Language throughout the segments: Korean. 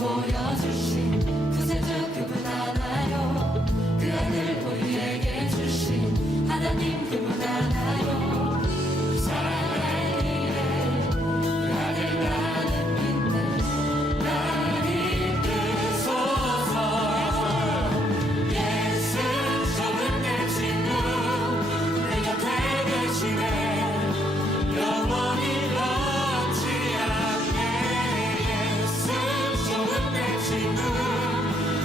보여주신 구세주 그분 하나요. 그 아들 우리에게 주신 하나님 그분 하나요. 사랑하기에 그 아들 나는 믿네. 나를 이끄소서. 예수 좋은 내 친구 내 곁에 계시네. 영원히 변치 않네. 예수 좋은 내 친구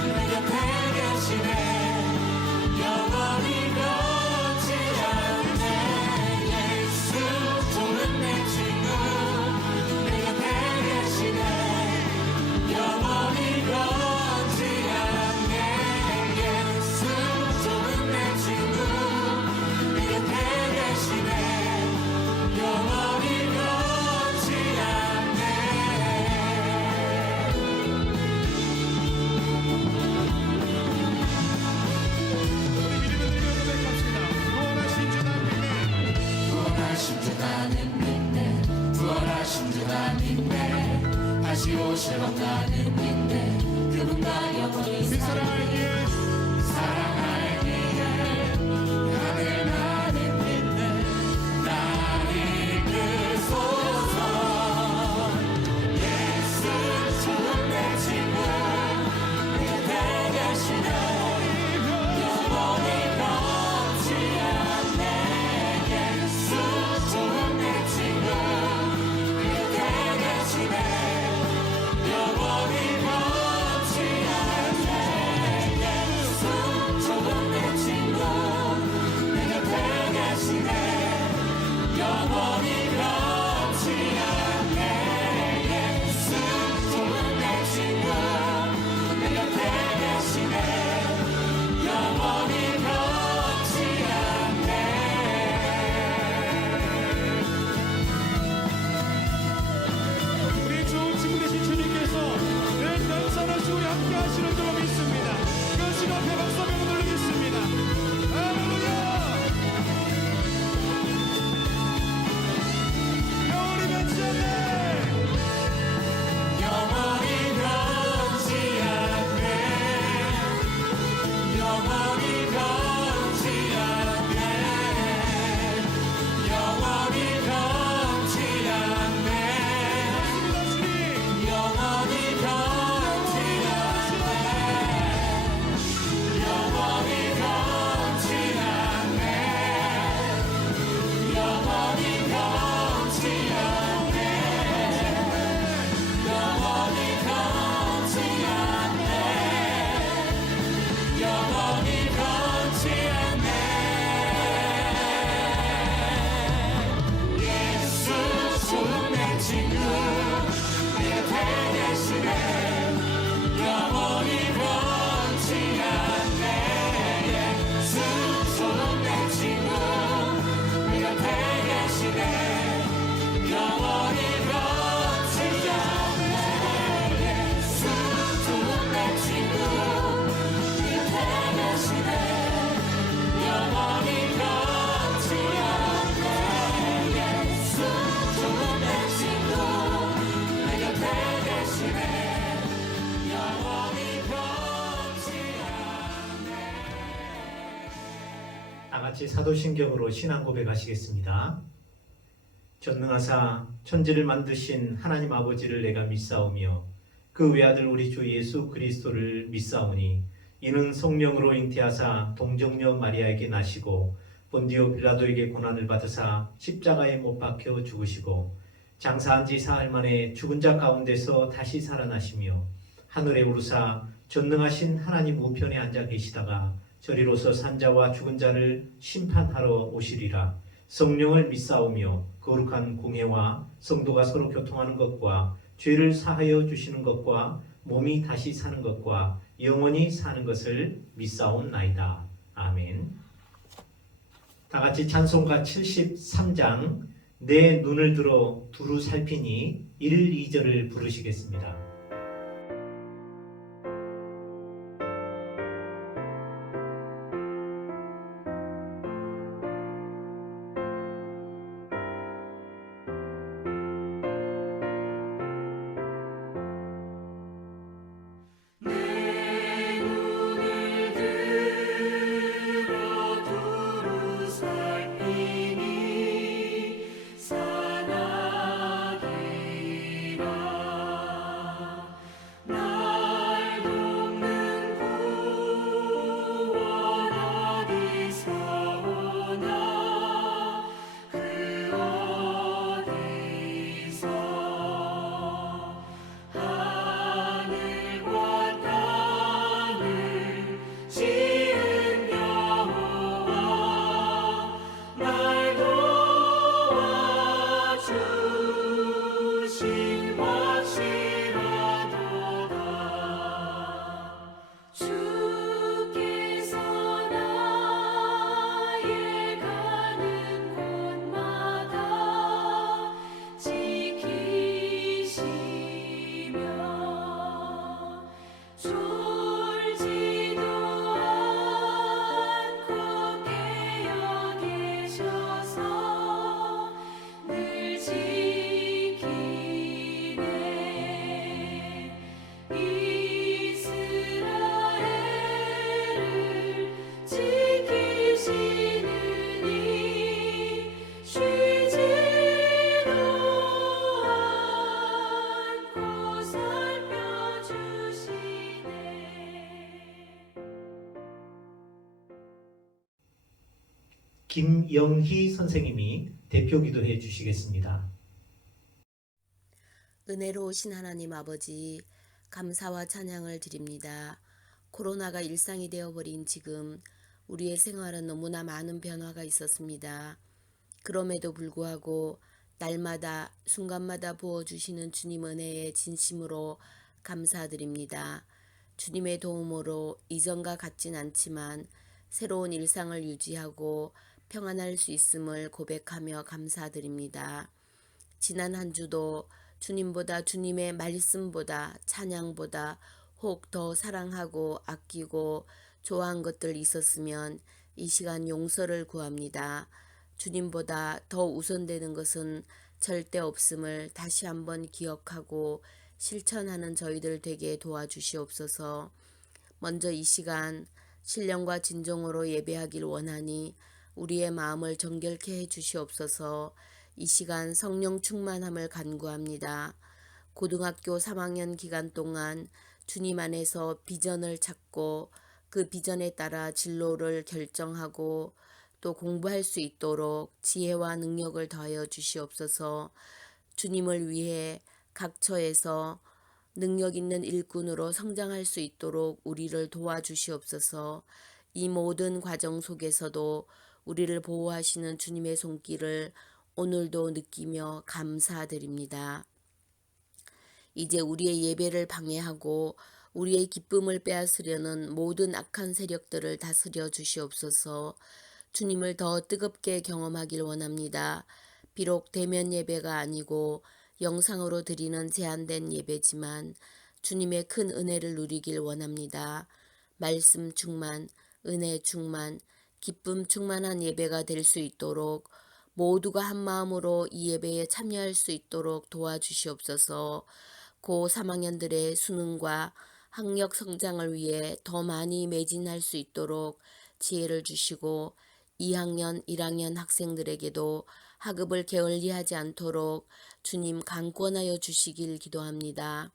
내 곁에 계시네. 영원히 변치 않네. 예수 좋은 내 친구 내 곁에 계시네. 영원히 변치 않네. 예수 좋은 내 친구 내 곁에 계시네. 영원히 변치 않네. 우리 믿음을 들며 고백합시다. 구원하신 주 난 믿네. 구원하신 주 나는 믿네. 구원하신 주 난 믿네. 다시 오실 것 나는 믿네. 그분과 영원히 그 사랑하기에 사랑하기에 나를 나는 믿네. 나를 이끄소서. 예수 좋은 내 친구 내 곁에 계시네. 영원히 변치 않네. 예수 좋은 내 친구 내 곁에 계시네. 영원히 변치 않네. 예수 좋은 내 친구 내 곁에 계시네. 영원히 변치 않네. 예수 좋은 내 친구 내 곁에 계시네. 영원히 변치 않네. 우리 좋은 친구 되신 주님께서 늘 변산하시고 우리 함께 하시는 줄 믿습니다. 그 시간 앞에 박수 한번 돌리겠습니다. 할렐루야. 영원히 변치 않네. 영원히 변치 않네. 영원히 변치 않네. 영원히 변치 않네. 영원히 변치 않네. 영원히 변치 않네. 영원히 변치 않네. 영원히 변치 않네. 영원히 변치 않네. 예수 좋은 내 친구 내 곁에 계시네. 영원히 변치 않네. 예수 좋은 내 친구 내 곁에 계시네. 영원히 변치 않네. 예수 좋은 내 친구 내 곁에 계시네. 영원히 변치 않네. 예수 좋은 내 친구 내 곁에 계시네. 영원히 변치 않네. 다 같이 사도신경으로 신앙 고백하시겠습니다. 전능하사 천지를 만드신 하나님 아버지를 내가 믿사오며 그 외아들 우리 주 예수 그리스도를 믿사오니 이는 성령으로 잉태하사 동정녀 마리아에게 나시고 본디오 빌라도에게 고난을 받으사 십자가에 못 박혀 죽으시고 장사한 지 사흘 만에 죽은 자 가운데서 다시 살아나시며 하늘에 오르사 전능하신 하나님 우편에 앉아 계시다가 저리로서 산자와 죽은 자를 심판하러 오시리라. 성령을 믿사오며 거룩한 공회와 성도가 서로 교통하는 것과 죄를 사하여 주시는 것과 몸이 다시 사는 것과 영원히 사는 것을 믿사옵나이다. 아멘. 다 같이 찬송가 73장 내 눈을 들어 두루 살피니 1, 2절을 부르시겠습니다. 김영희 선생님이 대표 기도해 주시겠습니다. 은혜로우신 하나님 아버지, 감사와 찬양을 드립니다. 코로나가 일상이 되어버린 지금 우리의 생활은 너무나 많은 변화가 있었습니다. 그럼에도 불구하고 날마다 순간마다 부어주시는 주님 은혜에 진심으로 감사드립니다. 주님의 도움으로 이전과 같진 않지만 새로운 일상을 유지하고 평안할 수 있음을 고백하며 감사드립니다. 지난 한 주도 주님보다, 주님의 말씀보다, 찬양보다 혹 더 사랑하고 아끼고 좋아한 것들 있었으면 이 시간 용서를 구합니다. 주님보다 더 우선되는 것은 절대 없음을 다시 한번 기억하고 실천하는 저희들 되게 도와주시옵소서. 먼저 이 시간 신령과 진정으로 예배하길 원하니 우리의 마음을 정결케 해 주시옵소서. 이 시간 성령 충만함을 간구합니다. 고등학교 3학년 기간 동안 주님 안에서 비전을 찾고 그 비전에 따라 진로를 결정하고 또 공부할 수 있도록 지혜와 능력을 더하여 주시옵소서. 주님을 위해 각 처에서 능력 있는 일꾼으로 성장할 수 있도록 우리를 도와주시옵소서. 이 모든 과정 속에서도 우리를 보호하시는 주님의 손길을 오늘도 느끼며 감사드립니다. 이제 우리의 예배를 방해하고 우리의 기쁨을 빼앗으려는 모든 악한 세력들을 다스려 주시옵소서. 주님을 더 뜨겁게 경험하길 원합니다. 비록 대면 예배가 아니고 영상으로 드리는 제한된 예배지만 주님의 큰 은혜를 누리길 원합니다. 말씀 충만, 은혜 충만, 기쁨 충만한 예배가 될 수 있도록 모두가 한 마음으로 이 예배에 참여할 수 있도록 도와주시옵소서. 고 3학년들의 수능과 학력 성장을 위해 더 많이 매진할 수 있도록 지혜를 주시고 2학년, 1학년 학생들에게도 학업을 게을리하지 않도록 주님 강권하여 주시길 기도합니다.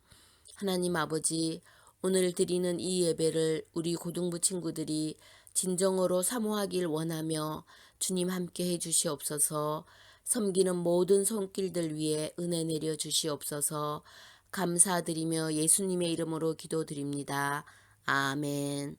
하나님 아버지, 오늘 드리는 이 예배를 우리 고등부 친구들이 진정으로 사모하길 원하며 주님 함께 해주시옵소서. 섬기는 모든 손길들 위에 은혜 내려 주시옵소서. 감사드리며 예수님의 이름으로 기도드립니다. 아멘.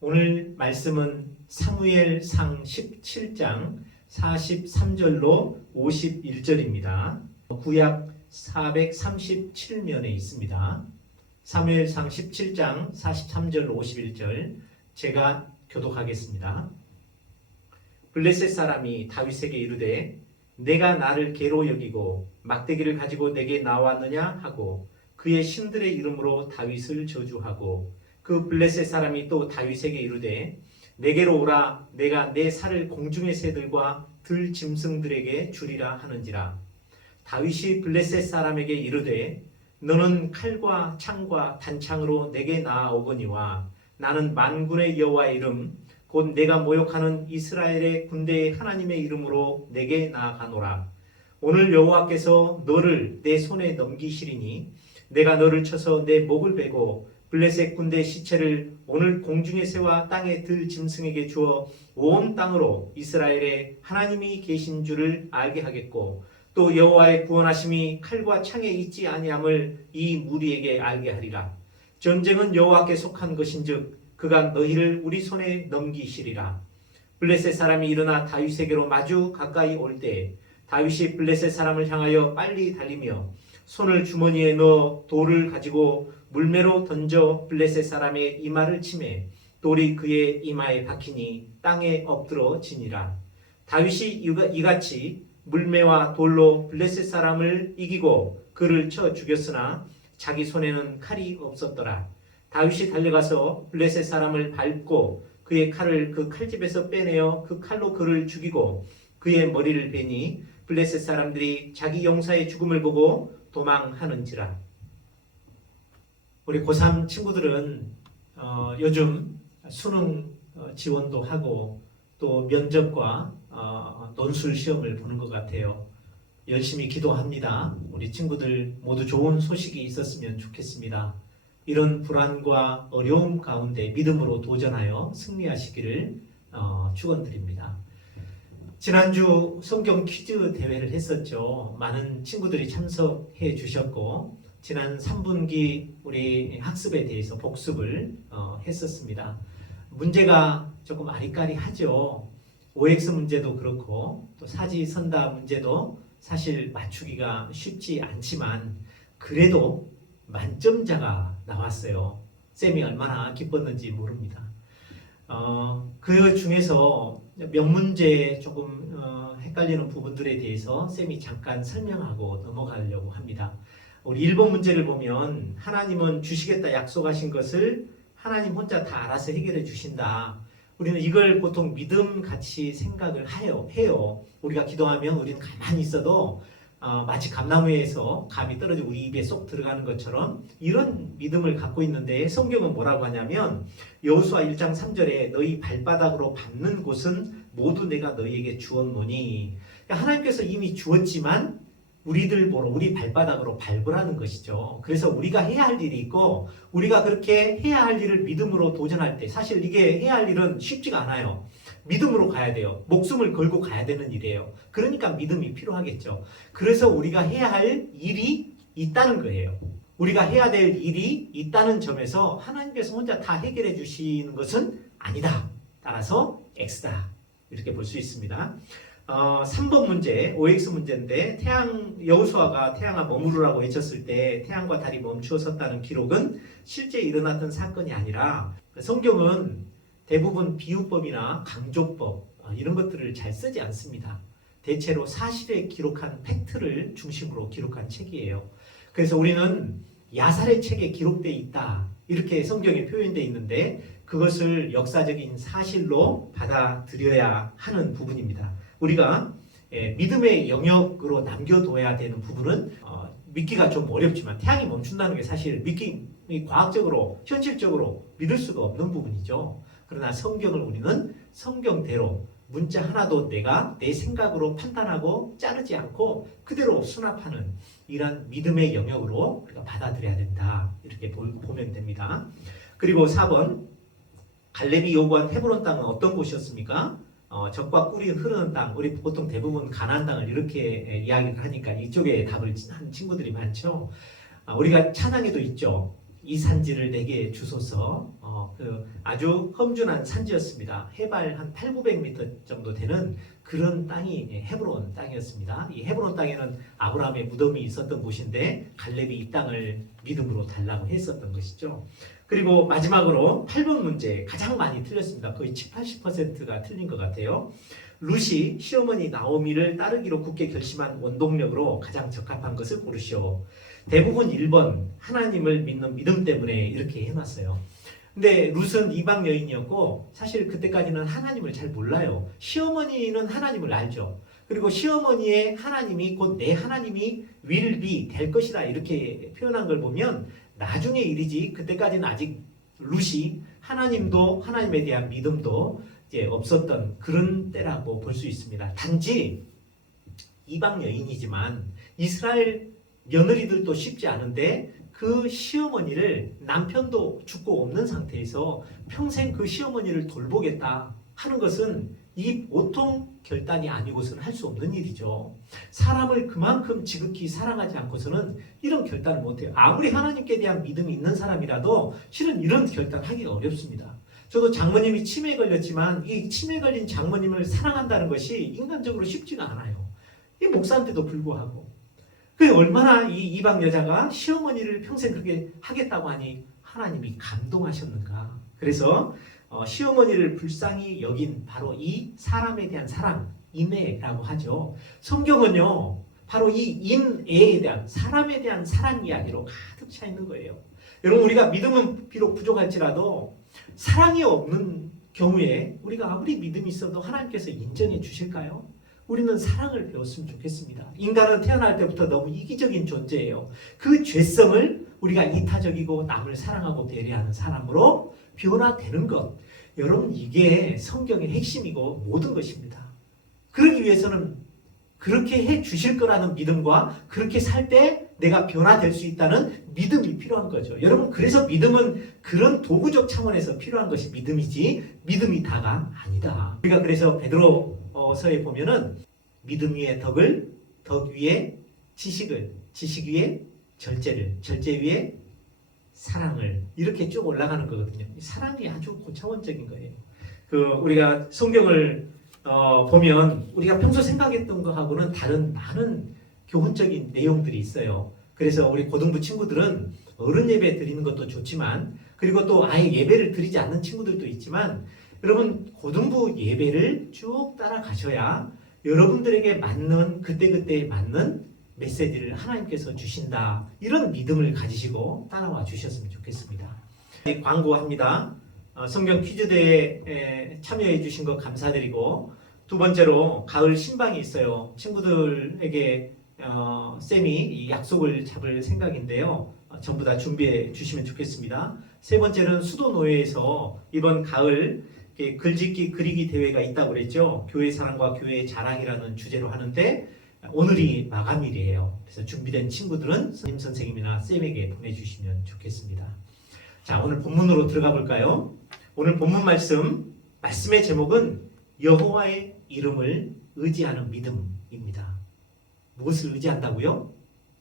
오늘 말씀은 사무엘상 17장 43절로 51절입니다. 구약 437면에 있습니다. 사무엘상 17장 43절 51절 제가 교독하겠습니다. 블레셋 사람이 다윗에게 이르되 내가 나를 개로 여기고 막대기를 가지고 내게 나왔느냐 하고 그의 신들의 이름으로 다윗을 저주하고 그 블레셋 사람이 또 다윗에게 이르되 내게로 오라 내가 내 살을 공중의 새들과 들 짐승들에게 주리라 하는지라. 다윗이 블레셋 사람에게 이르되 너는 칼과 창과 단창으로 내게 나아오거니와 나는 만군의 여호와의 이름 곧 내가 모욕하는 이스라엘의 군대의 하나님의 이름으로 내게 나아가노라. 오늘 여호와께서 너를 내 손에 넘기시리니 내가 너를 쳐서 내 목을 베고 블레셋 군대 시체를 오늘 공중의 새와 땅의 들 짐승에게 주어 온 땅으로 이스라엘에 하나님이 계신 줄을 알게 하겠고 또 여호와의 구원하심이 칼과 창에 있지 아니함을 이 무리에게 알게 하리라. 전쟁은 여호와께 속한 것인즉 그가 너희를 우리 손에 넘기시리라. 블레셋 사람이 일어나 다윗에게로 마주 가까이 올 때 다윗이 블레셋 사람을 향하여 빨리 달리며 손을 주머니에 넣어 돌을 가지고 물매로 던져 블레셋 사람의 이마를 치매 돌이 그의 이마에 박히니 땅에 엎드러 지니라. 다윗이 이같이 물매와 돌로 블레셋 사람을 이기고 그를 쳐 죽였으나 자기 손에는 칼이 없었더라. 다윗이 달려가서 블레셋 사람을 밟고 그의 칼을 그 칼집에서 빼내어 그 칼로 그를 죽이고 그의 머리를 베니 블레셋 사람들이 자기 용사의 죽음을 보고 도망하는지라. 우리 고3 친구들은 요즘 수능 지원도 하고 또 면접과 논술 시험을 보는 것 같아요. 열심히 기도합니다. 우리 친구들 모두 좋은 소식이 있었으면 좋겠습니다. 이런 불안과 어려움 가운데 믿음으로 도전하여 승리하시기를 축원드립니다. 지난주 성경 퀴즈 대회를 했었죠. 많은 친구들이 참석해 주셨고 지난 3분기 우리 학습에 대해서 복습을 했었습니다. 문제가 조금 아리까리하죠. OX 문제도 그렇고 또 사지선다 문제도 사실 맞추기가 쉽지 않지만 그래도 만점자가 나왔어요. 쌤이 얼마나 기뻤는지 모릅니다. 그 중에서 몇 문제 조금 헷갈리는 부분들에 대해서 쌤이 잠깐 설명하고 넘어가려고 합니다. 우리 1번 문제를 보면 하나님은 주시겠다 약속하신 것을 하나님 혼자 다 알아서 해결해 주신다. 우리는 이걸 보통 믿음 같이 생각을 해요. 우리가 기도하면 우리는 가만히 있어도 마치 감나무에서 감이 떨어지고 우리 입에 쏙 들어가는 것처럼 이런 믿음을 갖고 있는데 성경은 뭐라고 하냐면 여호수아 1장 3절에 너희 발바닥으로 밟는 곳은 모두 내가 너희에게 주었노니 그러니까 하나님께서 이미 주었지만 우리들 보러 우리 발바닥으로 밟으라는 것이죠. 그래서 우리가 해야 할 일이 있고 우리가 그렇게 해야 할 일을 믿음으로 도전할 때 사실 이게 해야 할 일은 쉽지가 않아요. 믿음으로 가야 돼요. 목숨을 걸고 가야 되는 일이에요. 그러니까 믿음이 필요하겠죠. 그래서 우리가 해야 할 일이 있다는 거예요. 우리가 해야 될 일이 있다는 점에서 하나님께서 혼자 다 해결해 주시는 것은 아니다. 따라서 X다. 이렇게 볼 수 있습니다. 3번 문제, OX 문제인데 여호수아가 태양아 머무르라고 외쳤을 때 태양과 달이 멈추어 섰다는 기록은 실제 일어났던 사건이 아니라 성경은 대부분 비유법이나 강조법 이런 것들을 잘 쓰지 않습니다. 대체로 사실에 기록한 팩트를 중심으로 기록한 책이에요. 그래서 우리는 야살의 책에 기록되어 있다 이렇게 성경에 표현되어 있는데 그것을 역사적인 사실로 받아들여야 하는 부분입니다. 우리가 믿음의 영역으로 남겨둬야 되는 부분은 믿기가 좀 어렵지만 태양이 멈춘다는 게 사실 믿기 과학적으로 현실적으로 믿을 수가 없는 부분이죠. 그러나 성경을 우리는 성경대로 문자 하나도 내가 내 생각으로 판단하고 자르지 않고 그대로 수납하는 이런 믿음의 영역으로 우리가 받아들여야 된다. 이렇게 보면 됩니다. 그리고 4번 갈렙이 요구한 헤브론 땅은 어떤 곳이었습니까? 젖과 꿀이 흐르는 땅, 우리 보통 대부분 가나안 땅을 이렇게 이야기를 하니까 이쪽에 답을 한 친구들이 많죠. 우리가 찬양에도 있죠. 이 산지를 내게 주소서. 아주 험준한 산지였습니다. 해발 한 800-900m 정도 되는 그런 땅이 헤브론 땅이었습니다. 이 헤브론 땅에는 아브라함의 무덤이 있었던 곳인데 갈렙이 이 땅을 믿음으로 달라고 했었던 것이죠. 그리고 마지막으로 8번 문제 가장 많이 틀렸습니다. 거의 70-80%가 틀린 것 같아요. 룻이 시어머니 나오미를 따르기로 굳게 결심한 원동력으로 가장 적합한 것을 고르시오. 대부분 1번 하나님을 믿는 믿음 때문에 이렇게 해놨어요. 근데 룻은 이방 여인이었고 사실 그때까지는 하나님을 잘 몰라요. 시어머니는 하나님을 알죠. 그리고 시어머니의 하나님이 곧 내 하나님이 will be 될 것이다 이렇게 표현한 걸 보면 나중의 일이지 그때까지는 아직 룻이 하나님도 하나님에 대한 믿음도 이제 없었던 그런 때라고 볼 수 있습니다. 단지 이방 여인이지만 이스라엘 며느리들도 쉽지 않은데 그 시어머니를 남편도 죽고 없는 상태에서 평생 그 시어머니를 돌보겠다 하는 것은 이 보통 결단이 아니고서는 할 수 없는 일이죠. 사람을 그만큼 지극히 사랑하지 않고서는 이런 결단을 못해요. 아무리 하나님께 대한 믿음이 있는 사람이라도 실은 이런 결단 하기가 어렵습니다. 저도 장모님이 치매에 걸렸지만 이 치매에 걸린 장모님을 사랑한다는 것이 인간적으로 쉽지가 않아요. 이 목사인데도 불구하고 그 얼마나 이 이방 여자가 시어머니를 평생 그렇게 하겠다고 하니 하나님이 감동하셨는가. 그래서 시어머니를 불쌍히 여긴 바로 이 사람에 대한 사랑, 인애라고 하죠. 성경은요 바로 이 인애에 대한 사람에 대한 사랑 이야기로 가득 차 있는 거예요. 여러분 우리가 믿음은 비록 부족할지라도 사랑이 없는 경우에 우리가 아무리 믿음이 있어도 하나님께서 인정해 주실까요? 우리는 사랑을 배웠으면 좋겠습니다. 인간은 태어날 때부터 너무 이기적인 존재예요. 그 죄성을 우리가 이타적이고 남을 사랑하고 배려하는 사람으로 변화되는 것. 여러분 이게 성경의 핵심이고 모든 것입니다. 그러기 위해서는 그렇게 해 주실 거라는 믿음과 그렇게 살 때 내가 변화될 수 있다는 믿음이 필요한 거죠. 여러분, 그래서 믿음은 그런 도구적 차원에서 필요한 것이 믿음이지 믿음이 다가 아니다. 우리가 그래서 베드로서에 보면은 믿음 위에 덕을, 덕 위에 지식을, 지식 위에 절제를, 절제 위에 사랑을, 이렇게 쭉 올라가는 거거든요. 사랑이 아주 고차원적인 거예요. 우리가 성경을 보면 우리가 평소 생각했던 거하고는 다른 많은 교훈적인 내용들이 있어요. 그래서 우리 고등부 친구들은 어른 예배 드리는 것도 좋지만, 그리고 또 아예 예배를 드리지 않는 친구들도 있지만, 여러분 고등부 예배를 쭉 따라가셔야 여러분들에게 맞는, 그때그때 맞는 메시지를 하나님께서 주신다, 이런 믿음을 가지시고 따라와 주셨으면 좋겠습니다. 광고합니다. 성경 퀴즈대회에 참여해 주신 거 감사드리고, 두 번째로 가을 신방이 있어요. 친구들에게 쌤이 이 약속을 잡을 생각인데요. 전부 다 준비해 주시면 좋겠습니다. 세 번째는 수도노예에서 이번 가을 글짓기 그리기 대회가 있다고 그랬죠. 교회 사랑과 교회의 자랑이라는 주제로 하는데 오늘이 마감일이에요. 그래서 준비된 친구들은 선생님이나 쌤에게 보내주시면 좋겠습니다. 자, 오늘 본문으로 들어가 볼까요? 오늘 본문 말씀의 제목은 여호와의 이름을 의지하는 믿음입니다. 무엇을 의지한다고요?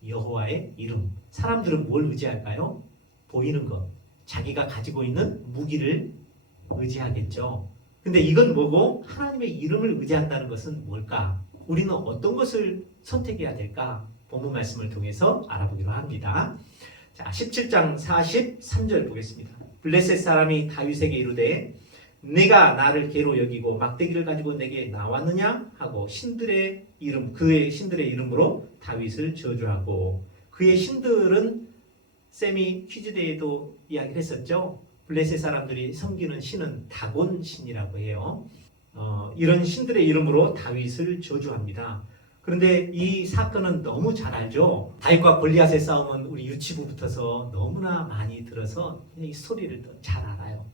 여호와의 이름. 사람들은 뭘 의지할까요? 보이는 것, 자기가 가지고 있는 무기를 의지하겠죠. 근데 이건 뭐고, 하나님의 이름을 의지한다는 것은 뭘까? 우리는 어떤 것을 선택해야 될까? 본문 말씀을 통해서 알아보기로 합니다. 자, 17장 43절 보겠습니다. 블레셋 사람이 다윗에게 이르되 내가 나를 개로 여기고 막대기를 가지고 내게 나왔느냐 하고 신들의 이름, 그의 신들의 이름으로 다윗을 저주하고, 그의 신들은 쌤이 퀴즈대회에도 이야기를 했었죠. 블레셋 사람들이 섬기는 신은 다곤 신이라고 해요. 이런 신들의 이름으로 다윗을 저주합니다. 그런데 이 사건은 너무 잘 알죠. 다윗과 골리앗의 싸움은 우리 유치부부터서 너무나 많이 들어서 이 스토리를 더 잘 알아요.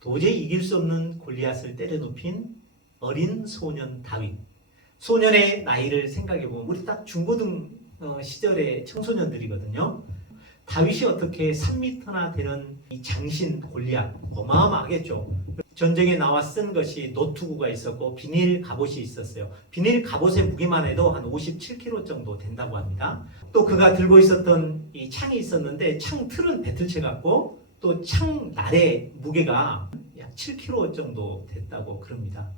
도저히 이길 수 없는 골리앗을 때려눕힌 어린 소년 다윗. 소년의 나이를 생각해보면 우리 딱 중고등 시절의 청소년들이거든요. 다윗이 어떻게 3m나 되는 이 장신 골리앗, 어마어마하겠죠. 전쟁에 나와 쓴 것이 노투구가 있었고 비닐 갑옷이 있었어요. 비닐 갑옷의 무게만 해도 한 57kg 정도 된다고 합니다. 또 그가 들고 있었던 이 창이 있었는데 창 틀은 배틀채 같고, 또 창 날의 무게가 약 7kg 정도 됐다고 그럽니다.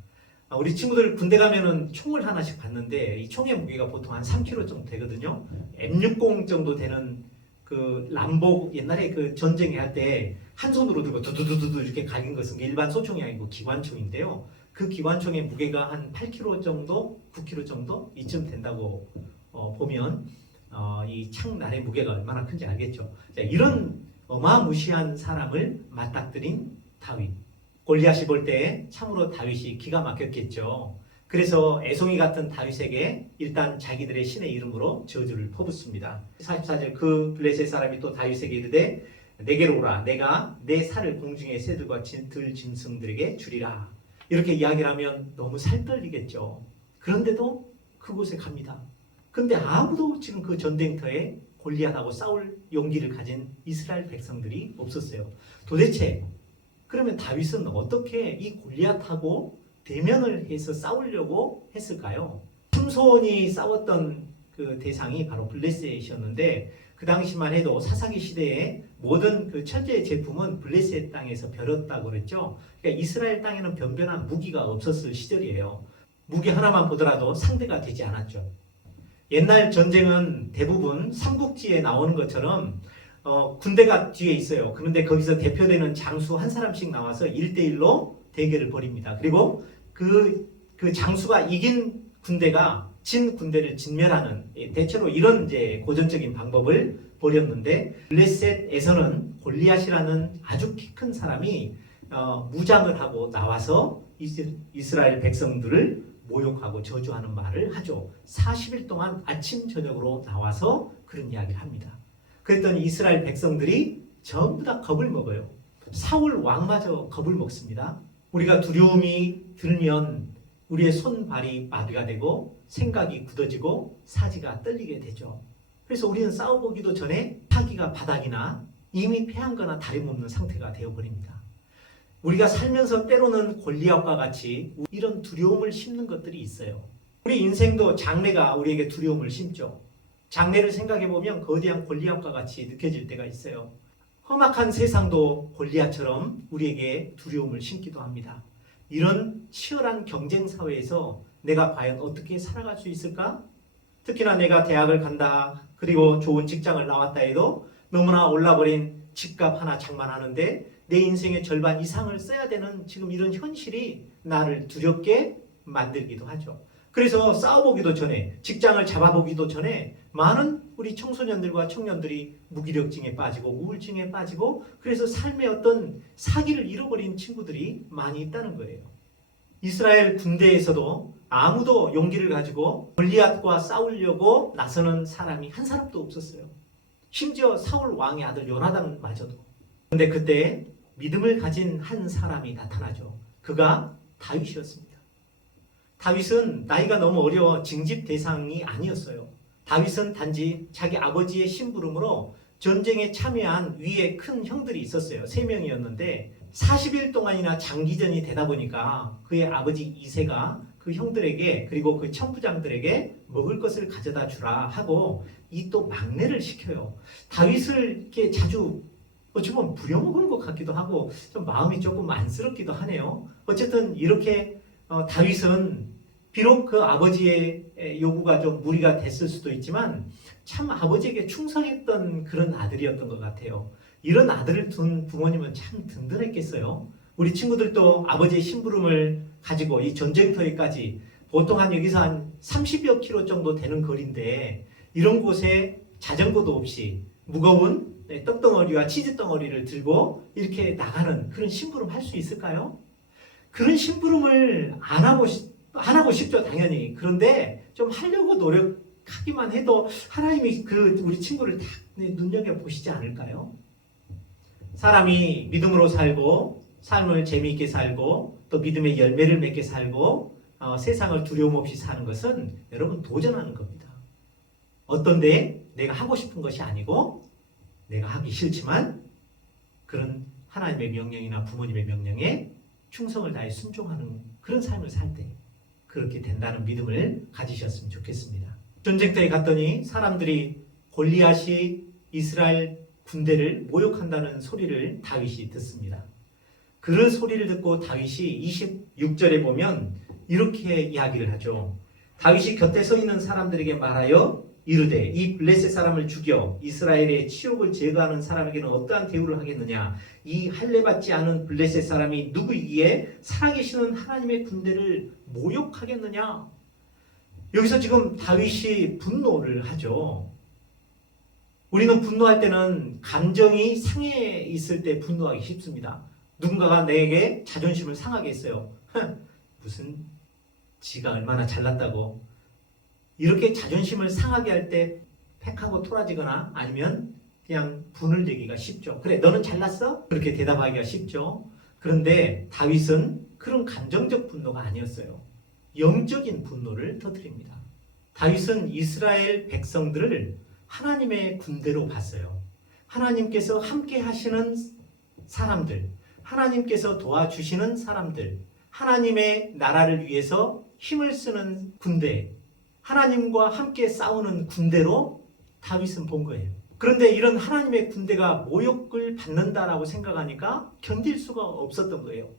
우리 친구들 군대 가면은 총을 하나씩 받는데 이 총의 무게가 보통 한 3kg 정도 되거든요. M60 정도 되는 그 람보, 옛날에 그 전쟁에 할 때 한 손으로 들고 두두두두 이렇게 갈긴 것은 일반 소총이 아니고 기관총인데요. 그 기관총의 무게가 한 8kg 정도, 9kg 정도 이쯤 된다고 보면 이 창날의 무게가 얼마나 큰지 알겠죠. 자, 이런 어마무시한 사람을 맞닥뜨린 다윗. 골리앗이 볼 때 참으로 다윗이 기가 막혔겠죠. 그래서 애송이 같은 다윗에게 일단 자기들의 신의 이름으로 저주를 퍼붓습니다. 44절, 그 블레셋 사람이 또 다윗에게 이르되 내게로 오라, 내가 내 살을 공중의 새들과 들 짐승들에게 주리라. 이렇게 이야기를 하면 너무 살떨리겠죠. 그런데도 그곳에 갑니다. 근데 아무도 지금 그 전쟁터에 골리앗하고 싸울 용기를 가진 이스라엘 백성들이 없었어요. 도대체 그러면 다윗은 어떻게 이 골리앗하고 대면을 해서 싸우려고 했을까요? 삼손이 싸웠던 그 대상이 바로 블레셋이었는데, 그 당시만 해도 사사기 시대에 모든 그 철제 제품은 블레셋 땅에서 벼렸다고 그랬죠. 그러니까 이스라엘 땅에는 변변한 무기가 없었을 시절이에요. 무기 하나만 보더라도 상대가 되지 않았죠. 옛날 전쟁은 대부분 삼국지에 나오는 것처럼 군대가 뒤에 있어요. 그런데 거기서 대표되는 장수 한 사람씩 나와서 1대1로 대결을 벌입니다. 그리고 그 장수가 이긴 군대가 진 군대를 진멸하는, 대체로 이런 이제 고전적인 방법을 벌였는데, 블레셋에서는 골리앗이라는 아주 키 큰 사람이 무장을 하고 나와서 이스라엘 백성들을 모욕하고 저주하는 말을 하죠. 40일 동안 아침 저녁으로 나와서 그런 이야기를 합니다. 그랬더니 이스라엘 백성들이 전부 다 겁을 먹어요. 사울 왕마저 겁을 먹습니다. 우리가 두려움이 들면 우리의 손발이 마비가 되고 생각이 굳어지고 사지가 떨리게 되죠. 그래서 우리는 싸워보기도 전에 사기가 바닥이나 이미 패한 거나 다름없는 상태가 되어버립니다. 우리가 살면서 때로는 골리앗과 같이 이런 두려움을 심는 것들이 있어요. 우리 인생도 장래가 우리에게 두려움을 심죠. 장래를 생각해보면 거대한 골리앗과 같이 느껴질 때가 있어요. 험악한 세상도 골리앗처럼 우리에게 두려움을 심기도 합니다. 이런 치열한 경쟁 사회에서 내가 과연 어떻게 살아갈 수 있을까? 특히나 내가 대학을 간다, 그리고 좋은 직장을 나왔다 해도 너무나 올라버린 집값 하나 장만하는데 내 인생의 절반 이상을 써야 되는 지금 이런 현실이 나를 두렵게 만들기도 하죠. 그래서 싸워보기도 전에, 직장을 잡아보기도 전에 많은 우리 청소년들과 청년들이 무기력증에 빠지고 우울증에 빠지고 그래서 삶의 어떤 사기를 잃어버린 친구들이 많이 있다는 거예요. 이스라엘 군대에서도 아무도 용기를 가지고 골리앗과 싸우려고 나서는 사람이 한 사람도 없었어요. 심지어 사울 왕의 아들 요나단마저도. 그런데 그때 믿음을 가진 한 사람이 나타나죠. 그가 다윗이었습니다. 다윗은 나이가 너무 어려 징집 대상이 아니었어요. 다윗은 단지 자기 아버지의 심부름으로 전쟁에 참여한 위에 큰 형들이 있었어요. 3명이었는데 40일 동안이나 장기전이 되다 보니까 그의 아버지 이새가 그 형들에게 그리고 그 천부장들에게 먹을 것을 가져다 주라 하고 이 또 막내를 시켜요. 다윗을 이렇게 자주 어찌 보면 부려먹은 것 같기도 하고 좀 마음이 조금 안쓰럽기도 하네요. 어쨌든 이렇게 다윗은 비록 그 아버지의 요구가 좀 무리가 됐을 수도 있지만 참 아버지에게 충성했던 그런 아들이었던 것 같아요. 이런 아들을 둔 부모님은 참 든든했겠어요. 우리 친구들도 아버지의 심부름을 가지고 이 전쟁터에까지 보통 한 여기서 한 30여 킬로 정도 되는 거리인데 이런 곳에 자전거도 없이 무거운 떡덩어리와 치즈덩어리를 들고 이렇게 나가는 그런 심부름 할 수 있을까요? 그런 심부름을 안 하고 싶죠, 당연히. 그런데 좀 하려고 노력하기만 해도 하나님이 우리 친구를 다 눈여겨보시지 않을까요? 사람이 믿음으로 살고 삶을 재미있게 살고 또 믿음의 열매를 맺게 살고 세상을 두려움 없이 사는 것은 여러분 도전하는 겁니다. 어떤데 내가 하고 싶은 것이 아니고 내가 하기 싫지만 그런 하나님의 명령이나 부모님의 명령에 충성을 다해 순종하는 그런 삶을 살 때 그렇게 된다는 믿음을 가지셨으면 좋겠습니다. 전쟁터에 갔더니 사람들이 골리앗이 이스라엘 군대를 모욕한다는 소리를 다윗이 듣습니다. 그 소리를 듣고 다윗이 26절에 보면 이렇게 이야기를 하죠. 다윗이 곁에 서 있는 사람들에게 말하여 이르되 이 블레셋 사람을 죽여 이스라엘의 치욕을 제거하는 사람에게는 어떠한 대우를 하겠느냐. 이 할례받지 않은 블레셋 사람이 누구이기에 살아계시는 하나님의 군대를 모욕하겠느냐. 여기서 지금 다윗이 분노를 하죠. 우리는 분노할 때는 감정이 상해 있을 때 분노하기 쉽습니다. 누군가가 내게 자존심을 상하게 했어요. 무슨 지가 얼마나 잘났다고. 이렇게 자존심을 상하게 할 때 팩하고 토라지거나 아니면 그냥 분을 내기가 쉽죠. 그래, 너는 잘났어? 그렇게 대답하기가 쉽죠. 그런데 다윗은 그런 감정적 분노가 아니었어요. 영적인 분노를 터뜨립니다. 다윗은 이스라엘 백성들을 하나님의 군대로 봤어요. 하나님께서 함께 하시는 사람들, 하나님께서 도와주시는 사람들, 하나님의 나라를 위해서 힘을 쓰는 군대, 하나님과 함께 싸우는 군대로 다윗은 본 거예요. 그런데 이런 하나님의 군대가 모욕을 받는다라고 생각하니까 견딜 수가 없었던 거예요.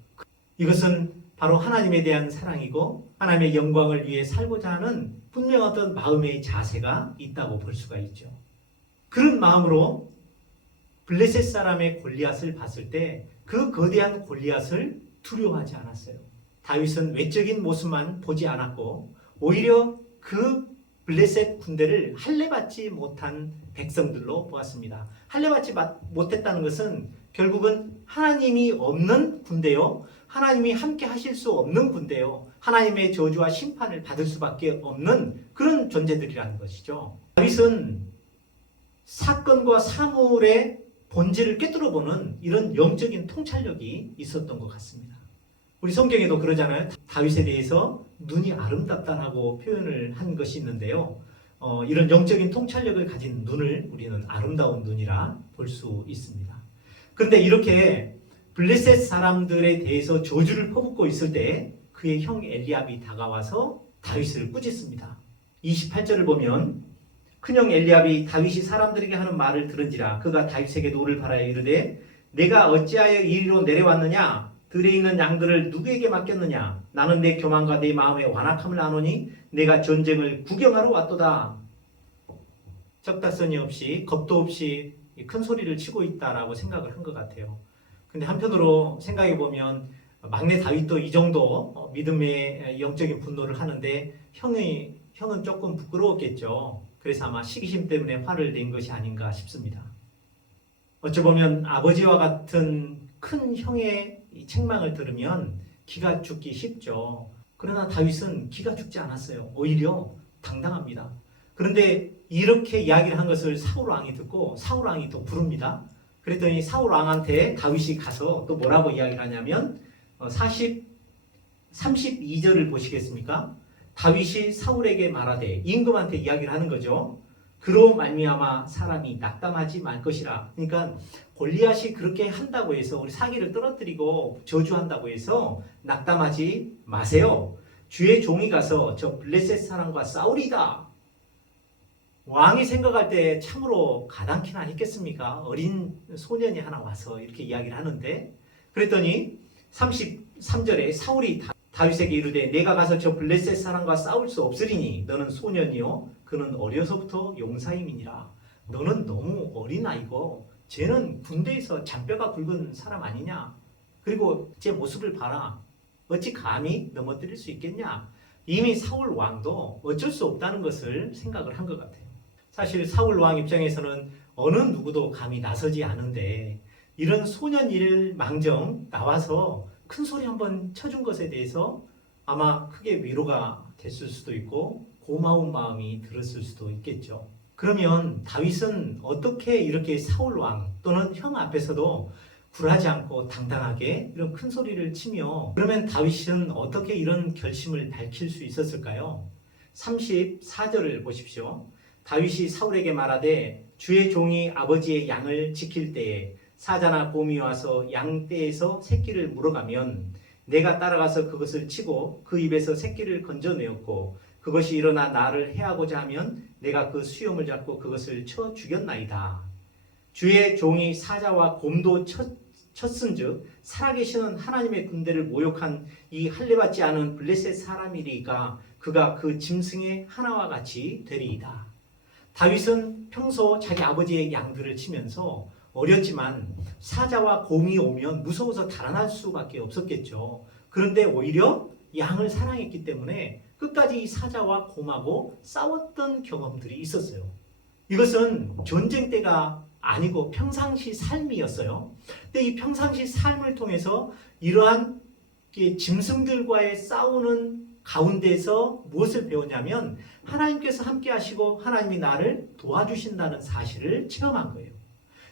이것은 바로 하나님에 대한 사랑이고 하나님의 영광을 위해 살고자 하는 분명 어떤 마음의 자세가 있다고 볼 수가 있죠. 그런 마음으로 블레셋 사람의 골리앗을 봤을 때 그 거대한 골리앗을 두려워하지 않았어요. 다윗은 외적인 모습만 보지 않았고 오히려 그 블레셋 군대를 할례받지 못한 백성들로 보았습니다. 할례받지 못했다는 것은 결국은 하나님이 없는 군대요. 하나님이 함께 하실 수 없는 군대요. 하나님의 저주와 심판을 받을 수밖에 없는 그런 존재들이라는 것이죠. 다윗은 사건과 사물의 본질을 꿰뚫어보는 이런 영적인 통찰력이 있었던 것 같습니다. 우리 성경에도 그러잖아요. 다윗에 대해서 눈이 아름답다라고 표현을 한 것이 있는데요. 이런 영적인 통찰력을 가진 눈을 우리는 아름다운 눈이라 볼 수 있습니다. 그런데 이렇게 블레셋 사람들에 대해서 저주를 퍼붓고 있을 때 그의 형 엘리압이 다가와서 다윗을 꾸짖습니다. 28절을 보면 큰형 엘리압이 다윗이 사람들에게 하는 말을 들은지라 그가 다윗에게 노를 바라여 이르되 내가 어찌하여 이리로 내려왔느냐 들에 있는 양들을 누구에게 맡겼느냐 나는 내 교만과 내 마음의 완악함을 아노니 내가 전쟁을 구경하러 왔도다. 적다선이 없이 겁도 없이 큰 소리를 치고 있다라고 생각을 한 것 같아요. 근데 한편으로 생각해 보면 막내 다윗도 이 정도 믿음의 영적인 분노를 하는데 형은 조금 부끄러웠겠죠. 그래서 아마 시기심 때문에 화를 낸 것이 아닌가 싶습니다. 어찌 보면 아버지와 같은 큰 형의 이 책망을 들으면 기가 죽기 쉽죠. 그러나 다윗은 기가 죽지 않았어요. 오히려 당당합니다. 그런데 이렇게 이야기를 한 것을 사울 왕이 듣고 사울 왕이 또 부릅니다. 그랬더니 사울 왕한테 다윗이 가서 또 뭐라고 이야기를 하냐면 32절을 보시겠습니까? 다윗이 사울에게 말하되 임금한테 이야기를 하는 거죠. 그로 말미암아 사람이 낙담하지 말 것이라. 그러니까 골리앗이 그렇게 한다고 해서 우리 사기를 떨어뜨리고 저주한다고 해서 낙담하지 마세요. 주의 종이 가서 저 블레셋 사람과 싸우리다. 왕이 생각할 때 참으로 가당키나 했겠습니까? 어린 소년이 하나 와서 이렇게 이야기를 하는데 그랬더니 33절에 사울이 다윗에게 이르되 내가 가서 저 블레셋 사람과 싸울 수 없으리니 너는 소년이요 그는 어려서부터 용사임이니라. 너는 너무 어린아이고 쟤는 군대에서 잔뼈가 굵은 사람 아니냐. 그리고 제 모습을 봐라. 어찌 감히 넘어뜨릴 수 있겠냐. 이미 사울 왕도 어쩔 수 없다는 것을 생각을 한 것 같아요. 사실 사울 왕 입장에서는 어느 누구도 감히 나서지 않은데 이런 소년 일망정 나와서 큰 소리 한번 쳐준 것에 대해서 아마 크게 위로가 됐을 수도 있고 고마운 마음이 들었을 수도 있겠죠. 그러면 다윗은 어떻게 이렇게 사울 왕 또는 형 앞에서도 굴하지 않고 당당하게 이런 큰 소리를 치며 그러면 다윗은 어떻게 이런 결심을 밝힐 수 있었을까요? 34절을 보십시오. 다윗이 사울에게 말하되 주의 종이 아버지의 양을 지킬 때에 사자나 곰이 와서 양 떼에서 새끼를 물어가면 내가 따라가서 그것을 치고 그 입에서 새끼를 건져내었고 그것이 일어나 나를 해하고자 하면 내가 그 수염을 잡고 그것을 쳐 죽였나이다. 주의 종이 사자와 곰도 쳤은즉 살아계시는 하나님의 군대를 모욕한 이 할례받지 않은 블레셋 사람이리가 그가 그 짐승의 하나와 같이 되리이다. 다윗은 평소 자기 아버지의 양들을 치면서 어렸지만 사자와 곰이 오면 무서워서 달아날 수밖에 없었겠죠. 그런데 오히려 양을 사랑했기 때문에 끝까지 이 사자와 곰하고 싸웠던 경험들이 있었어요. 이것은 전쟁 때가 아니고 평상시 삶이었어요. 근데 이 평상시 삶을 통해서 이러한 짐승들과의 싸우는 가운데서 무엇을 배웠냐면 하나님께서 함께 하시고 하나님이 나를 도와주신다는 사실을 체험한 거예요.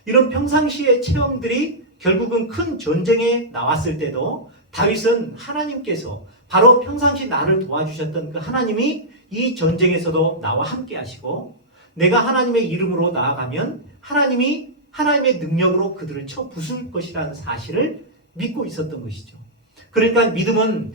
이런 평상시의 체험들이 결국은 큰 전쟁에 나왔을 때도 다윗은 하나님께서 바로 평상시 나를 도와주셨던 그 하나님이 이 전쟁에서도 나와 함께 하시고 내가 하나님의 이름으로 나아가면 하나님이 하나님의 능력으로 그들을 쳐 부술 것이라는 사실을 믿고 있었던 것이죠. 그러니까 믿음은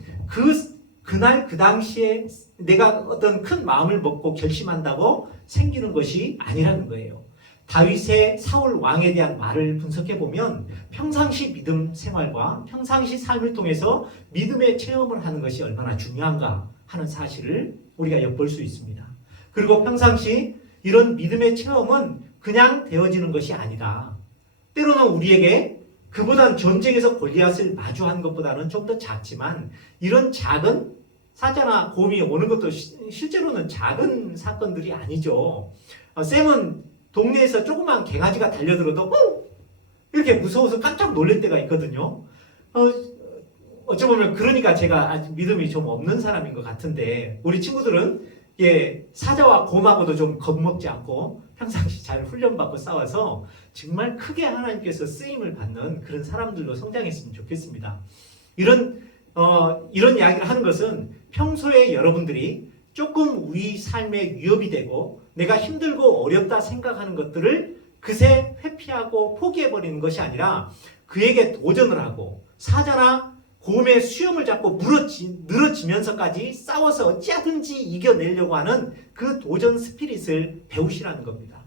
그날 그 당시에 내가 어떤 큰 마음을 먹고 결심한다고 생기는 것이 아니라는 거예요. 다윗의 사울 왕에 대한 말을 분석해 보면 평상시 믿음 생활과 평상시 삶을 통해서 믿음의 체험을 하는 것이 얼마나 중요한가 하는 사실을 우리가 엿볼 수 있습니다. 그리고 평상시 이런 믿음의 체험은 그냥 되어지는 것이 아니다. 때로는 우리에게 그보다는 전쟁에서 골리앗을 마주한 것보다는 좀 더 작지만 이런 작은 사자나 곰이 오는 것도 실제로는 작은 사건들이 아니죠. 쌤은 동네에서 조그만 갱아지가 달려들어도 이렇게 무서워서 깜짝 놀랄 때가 있거든요. 어찌 보면 그러니까 제가 아직 믿음이 좀 없는 사람인 것 같은데 우리 친구들은 사자와 곰하고도 좀 겁먹지 않고 평상시 잘 훈련받고 싸워서 정말 크게 하나님께서 쓰임을 받는 그런 사람들로 성장했으면 좋겠습니다. 이런 이런 이야기를 하는 것은 평소에 여러분들이 조금 우리 삶에 위협이 되고 내가 힘들고 어렵다 생각하는 것들을 그새 회피하고 포기해버리는 것이 아니라 그에게 도전을 하고 사자나 곰의 수염을 잡고 늘어지면서까지 싸워서 어찌하든지 이겨내려고 하는 그 도전 스피릿을 배우시라는 겁니다.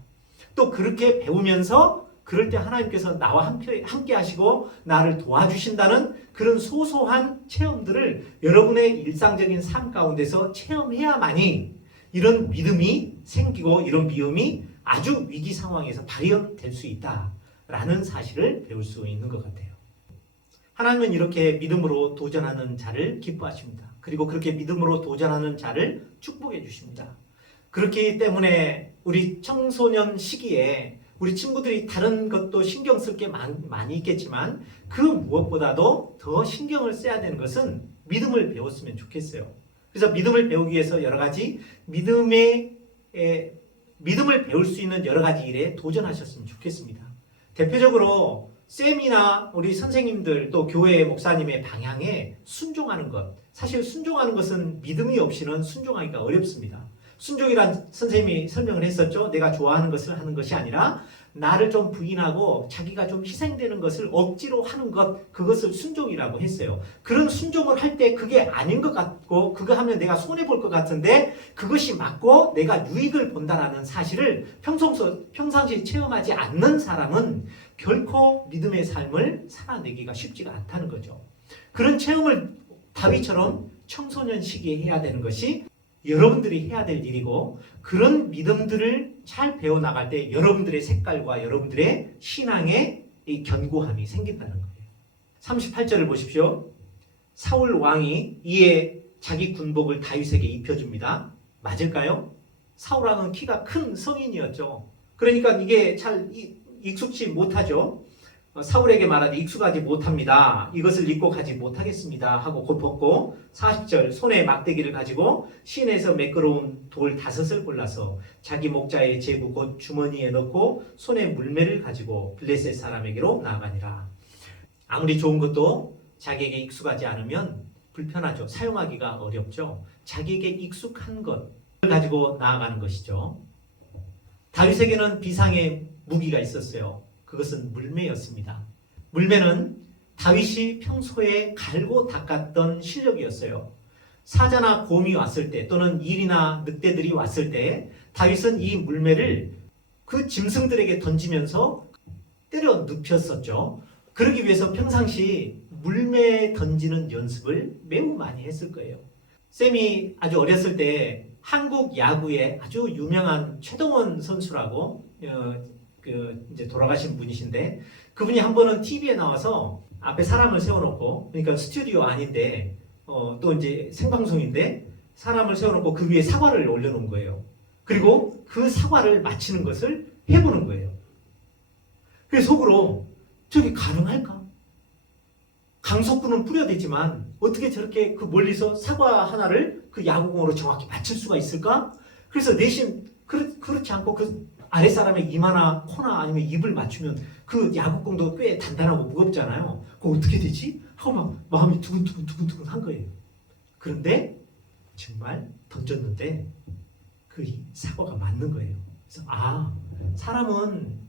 또 그렇게 배우면서 그럴 때 하나님께서 나와 함께 하시고 나를 도와주신다는 그런 소소한 체험들을 여러분의 일상적인 삶 가운데서 체험해야만이 이런 믿음이 생기고 이런 미움이 아주 위기 상황에서 발현될 수 있다라는 사실을 배울 수 있는 것 같아요. 하나님은 이렇게 믿음으로 도전하는 자를 기뻐하십니다. 그리고 그렇게 믿음으로 도전하는 자를 축복해 주십니다. 그렇기 때문에 우리 청소년 시기에 우리 친구들이 다른 것도 신경 쓸 게 많이 있겠지만 그 무엇보다도 더 신경을 써야 되는 것은 믿음을 배웠으면 좋겠어요. 그래서 믿음을 배우기 위해서 여러 가지 믿음을 배울 수 있는 여러 가지 일에 도전하셨으면 좋겠습니다. 대표적으로 쌤이나 우리 선생님들 또 교회 목사님의 방향에 순종하는 것. 사실 순종하는 것은 믿음이 없이는 순종하기가 어렵습니다. 순종이란 선생님이 설명을 했었죠. 내가 좋아하는 것을 하는 것이 아니라 나를 좀 부인하고 자기가 좀 희생되는 것을 억지로 하는 것, 그것을 순종이라고 했어요. 그런 순종을 할 때 그게 아닌 것 같고 그거 하면 내가 손해볼 것 같은데 그것이 맞고 내가 유익을 본다라는 사실을 평상시 체험하지 않는 사람은 결코 믿음의 삶을 살아내기가 쉽지가 않다는 거죠. 그런 체험을 다윗처럼 청소년 시기에 해야 되는 것이 여러분들이 해야 될 일이고 그런 믿음들을 잘 배워나갈 때 여러분들의 색깔과 여러분들의 신앙의 이 견고함이 생긴다는 거예요. 38절을 보십시오. 사울 왕이 이에 자기 군복을 다윗에게 입혀줍니다. 맞을까요? 사울 왕은 키가 큰 성인이었죠. 그러니까 이게 잘 익숙치 못하죠. 사울에게 말하되 익숙하지 못합니다. 이것을 입고 가지 못하겠습니다 하고 곧 벗고 40절 손에 막대기를 가지고 시내에서 매끄러운 돌 5을 골라서 자기 목자의 제구 곧 주머니에 넣고 손에 물매를 가지고 블레셋 사람에게로 나아가니라. 아무리 좋은 것도 자기에게 익숙하지 않으면 불편하죠. 사용하기가 어렵죠. 자기에게 익숙한 것을 가지고 나아가는 것이죠. 다윗에게는 비상의 무기가 있었어요. 그것은 물매였습니다. 물매는 다윗이 평소에 갈고 닦았던 실력이었어요. 사자나 곰이 왔을 때 또는 일이나 늑대들이 왔을 때 다윗은 이 물매를 그 짐승들에게 던지면서 때려 눕혔었죠. 그러기 위해서 평상시 물매 던지는 연습을 매우 많이 했을 거예요. 쌤이 아주 어렸을 때 한국 야구의 아주 유명한 최동원 선수라고 이제 돌아가신 분이신데 그분이 한 번은 TV에 나와서 앞에 사람을 세워놓고 그러니까 스튜디오 아닌데 또 이제 생방송인데 사람을 세워놓고 그 위에 사과를 올려놓은 거예요. 그리고 그 사과를 맞히는 것을 해보는 거예요. 그래서 속으로 저게 가능할까? 강속구는 뿌려대지만 어떻게 저렇게 그 멀리서 사과 하나를 그 야구공으로 정확히 맞출 수가 있을까? 그래서 내심 그렇지 않고 그 아랫사람의 이마나 코나 아니면 입을 맞추면 그 야구공도 꽤 단단하고 무겁잖아요. 그거 어떻게 되지? 하고 막 마음이 두근두근 한 거예요. 그런데 정말 던졌는데 그 사과가 맞는 거예요. 그래서 사람은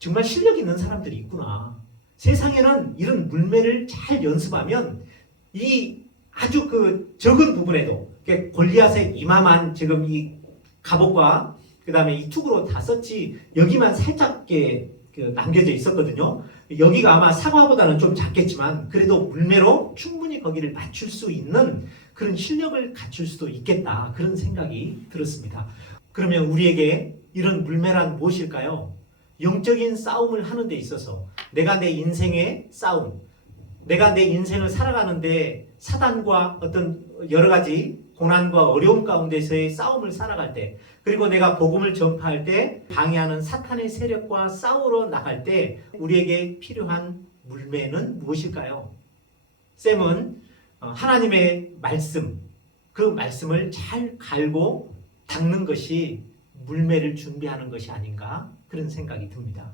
정말 실력 있는 사람들이 있구나. 세상에는 이런 물매를 잘 연습하면 이 아주 그 적은 부분에도 골리앗의 이마만 지금 이 갑옷과 그 다음에 이 툭으로 다 썼지 여기만 살짝 남겨져 있었거든요. 여기가 아마 사과보다는 좀 작겠지만 그래도 물매로 충분히 거기를 맞출 수 있는 그런 실력을 갖출 수도 있겠다. 그런 생각이 들었습니다. 그러면 우리에게 이런 물매란 무엇일까요? 영적인 싸움을 하는 데 있어서 내가 내 인생의 싸움, 내가 내 인생을 살아가는데 사단과 어떤 여러 가지 고난과 어려움 가운데서의 싸움을 살아갈 때 그리고 내가 복음을 전파할 때 방해하는 사탄의 세력과 싸우러 나갈 때 우리에게 필요한 물매는 무엇일까요? 쌤은 하나님의 말씀, 그 말씀을 잘 갈고 닦는 것이 물매를 준비하는 것이 아닌가 그런 생각이 듭니다.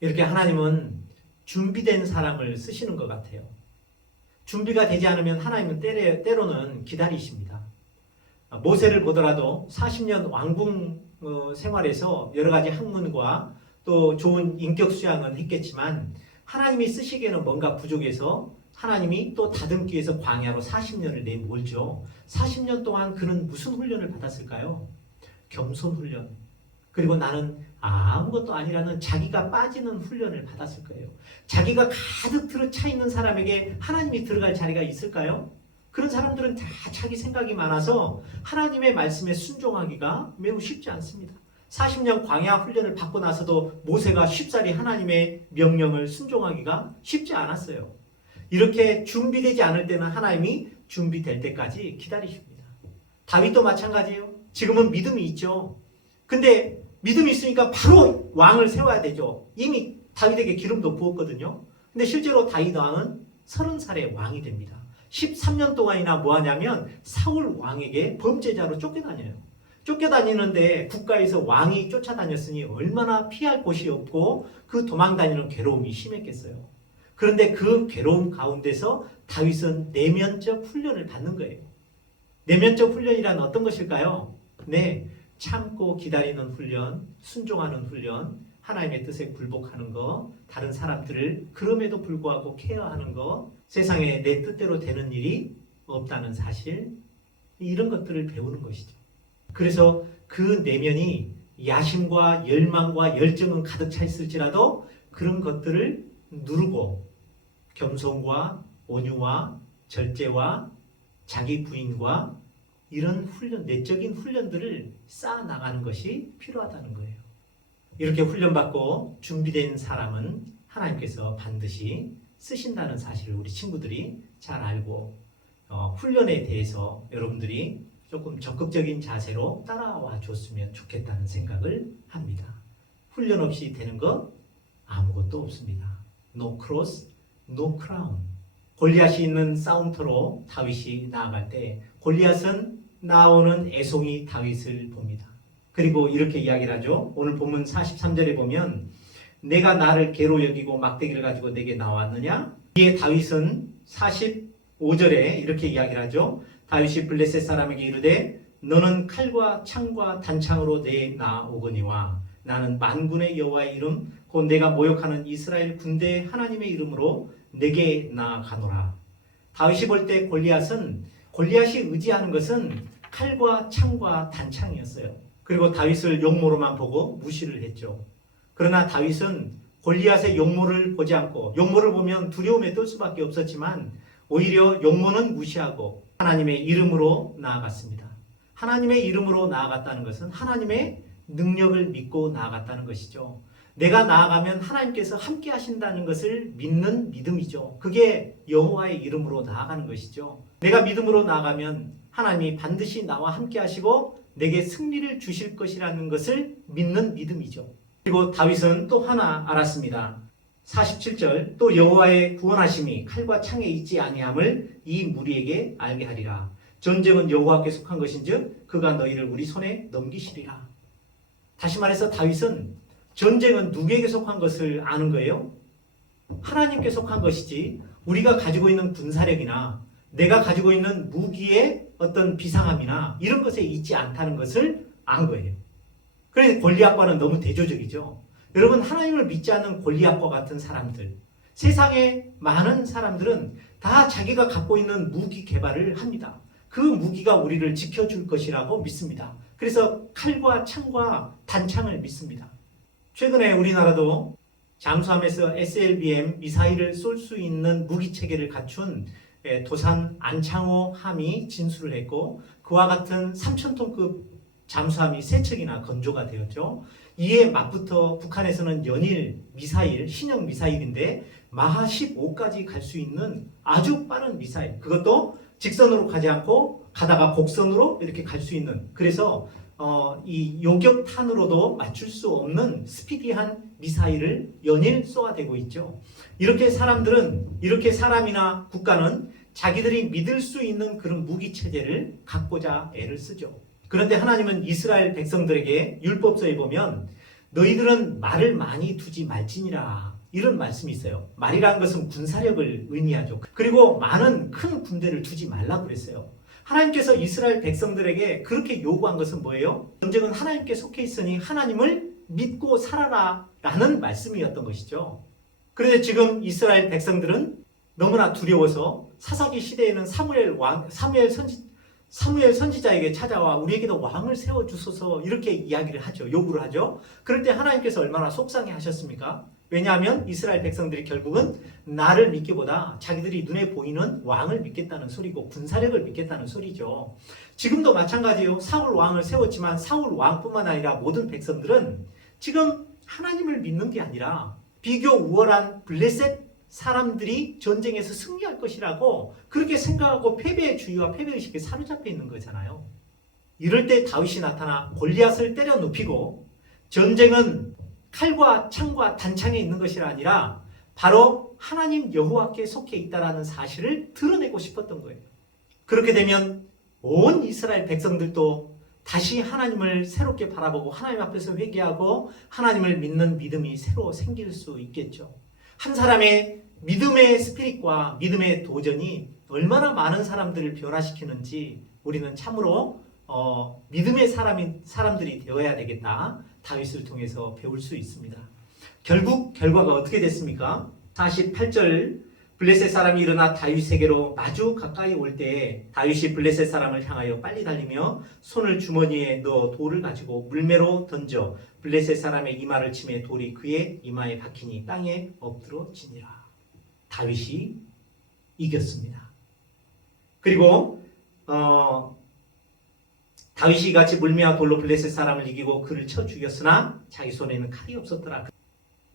이렇게 하나님은 준비된 사람을 쓰시는 것 같아요. 준비가 되지 않으면 하나님은 때로는 기다리십니다. 모세를 보더라도 40년 왕궁 생활에서 여러 가지 학문과 또 좋은 인격 수양은 했겠지만 하나님이 쓰시기에는 뭔가 부족해서 하나님이 또 다듬기 위해서 광야로 40년을 내몰죠. 40년 동안 그는 무슨 훈련을 받았을까요? 겸손 훈련. 그리고 나는 아무것도 아니라는 자기가 빠지는 훈련을 받았을 거예요. 자기가 가득 들어차 있는 사람에게 하나님이 들어갈 자리가 있을까요? 그런 사람들은 다 자기 생각이 많아서 하나님의 말씀에 순종하기가 매우 쉽지 않습니다. 40년 광야 훈련을 받고 나서도 모세가 쉽사리 하나님의 명령을 순종하기가 쉽지 않았어요. 이렇게 준비되지 않을 때는 하나님이 준비될 때까지 기다리십니다. 다윗도 마찬가지예요. 지금은 믿음이 있죠. 근데 믿음이 있으니까 바로 왕을 세워야 되죠. 이미 다윗에게 기름도 부었거든요. 근데 실제로 다윗 왕은 30살에 왕이 됩니다. 13년 동안이나 뭐 하냐면 사울 왕에게 범죄자로 쫓겨다녀요. 쫓겨다니는데 국가에서 왕이 쫓아다녔으니 얼마나 피할 곳이 없고 그 도망다니는 괴로움이 심했겠어요. 그런데 그 괴로움 가운데서 다윗은 내면적 훈련을 받는 거예요. 내면적 훈련이란 어떤 것일까요? 네, 참고 기다리는 훈련, 순종하는 훈련, 하나님의 뜻에 굴복하는 거, 다른 사람들을 그럼에도 불구하고 케어하는 거, 세상에 내 뜻대로 되는 일이 없다는 사실, 이런 것들을 배우는 것이죠. 그래서 그 내면이 야심과 열망과 열정은 가득 차 있을지라도 그런 것들을 누르고 겸손과 온유와 절제와 자기 부인과 이런 훈련, 내적인 훈련들을 쌓아 나가는 것이 필요하다는 거예요. 이렇게 훈련받고 준비된 사람은 하나님께서 반드시 쓰신다는 사실을 우리 친구들이 잘 알고 훈련에 대해서 여러분들이 조금 적극적인 자세로 따라와 줬으면 좋겠다는 생각을 합니다. 훈련 없이 되는 것 아무것도 없습니다. No cross, no crown. 골리앗이 있는 싸움터로 다윗이 나아갈 때 골리앗은 나오는 애송이 다윗을 봅니다. 그리고 이렇게 이야기를 하죠. 오늘 본문 43절에 보면 내가 나를 개로 여기고 막대기를 가지고 내게 나왔느냐? 이에 다윗은 45절에 이렇게 이야기를 하죠. 다윗이 블레셋 사람에게 이르되 너는 칼과 창과 단창으로 내 나오거니와 나는 만군의 여호와의 이름 곧 내가 모욕하는 이스라엘 군대의 하나님의 이름으로 내게 나아가노라. 다윗이 볼 때 골리앗이 의지하는 것은 칼과 창과 단창이었어요. 그리고 다윗을 용모로만 보고 무시를 했죠. 그러나 다윗은 골리앗의 용모를 보지 않고 용모를 보면 두려움에 떨 수밖에 없었지만 오히려 용모는 무시하고 하나님의 이름으로 나아갔습니다. 하나님의 이름으로 나아갔다는 것은 하나님의 능력을 믿고 나아갔다는 것이죠. 내가 나아가면 하나님께서 함께 하신다는 것을 믿는 믿음이죠. 그게 여호와의 이름으로 나아가는 것이죠. 내가 믿음으로 나아가면 하나님이 반드시 나와 함께 하시고 내게 승리를 주실 것이라는 것을 믿는 믿음이죠. 그리고 다윗은 또 하나 알았습니다. 47절 또 여호와의 구원하심이 칼과 창에 있지 아니함을 이 무리에게 알게 하리라. 전쟁은 여호와께 속한 것인즉 그가 너희를 우리 손에 넘기시리라. 다시 말해서 다윗은 전쟁은 누구에게 속한 것을 아는 거예요? 하나님께 속한 것이지 우리가 가지고 있는 군사력이나 내가 가지고 있는 무기의 어떤 비상함이나 이런 것에 있지 않다는 것을 안 거예요. 그래서 골리앗과는 너무 대조적이죠. 여러분 하나님을 믿지 않는 골리앗과 같은 사람들, 세상에 많은 사람들은 다 자기가 갖고 있는 무기 개발을 합니다. 그 무기가 우리를 지켜줄 것이라고 믿습니다. 그래서 칼과 창과 단창을 믿습니다. 최근에 우리나라도 잠수함에서 SLBM 미사일을 쏠 수 있는 무기체계를 갖춘 도산 안창호 함이 진수를 했고 그와 같은 3,000톤급 잠수함이 3척이나 건조가 되었죠. 이에 맞붙어 북한에서는 연일 미사일, 신형 미사일인데 마하 15까지 갈 수 있는 아주 빠른 미사일, 그것도 직선으로 가지 않고 가다가 곡선으로 이렇게 갈 수 있는, 그래서 이 요격탄으로도 맞출 수 없는 스피디한 미사일을 연일 쏘아대고 있죠. 이렇게 사람이나 국가는 자기들이 믿을 수 있는 그런 무기 체제를 갖고자 애를 쓰죠. 그런데 하나님은 이스라엘 백성들에게 율법서에 보면 너희들은 말을 많이 두지 말지니라. 이런 말씀이 있어요. 말이라는 것은 군사력을 의미하죠. 그리고 많은 큰 군대를 두지 말라고 그랬어요. 하나님께서 이스라엘 백성들에게 그렇게 요구한 것은 뭐예요? 전쟁은 하나님께 속해 있으니 하나님을 믿고 살아라 라는 말씀이었던 것이죠. 그런데 지금 이스라엘 백성들은 너무나 두려워서 사사기 시대에는 사무엘 선지자에게 찾아와 우리에게도 왕을 세워주소서 이렇게 이야기를 하죠. 요구를 하죠. 그럴 때 하나님께서 얼마나 속상해 하셨습니까? 왜냐하면 이스라엘 백성들이 결국은 나를 믿기보다 자기들이 눈에 보이는 왕을 믿겠다는 소리고 군사력을 믿겠다는 소리죠. 지금도 마찬가지예요. 사울 왕을 세웠지만 사울 왕뿐만 아니라 모든 백성들은 지금 하나님을 믿는 게 아니라 비교 우월한 블레셋 사람들이 전쟁에서 승리할 것이라고 그렇게 생각하고 패배의 주의와 패배의식에 사로잡혀 있는 거잖아요. 이럴 때 다윗이 나타나 골리앗을 때려 눕히고 전쟁은 칼과 창과 단창에 있는 것이 아니라 바로 하나님 여호와께 속해 있다라는 사실을 드러내고 싶었던 거예요. 그렇게 되면 온 이스라엘 백성들도 다시 하나님을 새롭게 바라보고 하나님 앞에서 회개하고 하나님을 믿는 믿음이 새로 생길 수 있겠죠. 한 사람의 믿음의 스피릿과 믿음의 도전이 얼마나 많은 사람들을 변화시키는지 우리는 참으로 믿음의 사람들이 되어야 되겠다. 다윗을 통해서 배울 수 있습니다. 결국 결과가 어떻게 됐습니까? 48절 블레셋 사람이 일어나 다윗에게로 마주 가까이 올 때 다윗이 블레셋 사람을 향하여 빨리 달리며 손을 주머니에 넣어 돌을 가지고 물매로 던져 블레셋 사람의 이마를 치매 돌이 그의 이마에 박히니 땅에 엎드러지니라. 다윗이 이겼습니다. 그리고 다윗이 같이 물매와 돌로 블레셋 사람을 이기고 그를 쳐 죽였으나 자기 손에는 칼이 없었더라.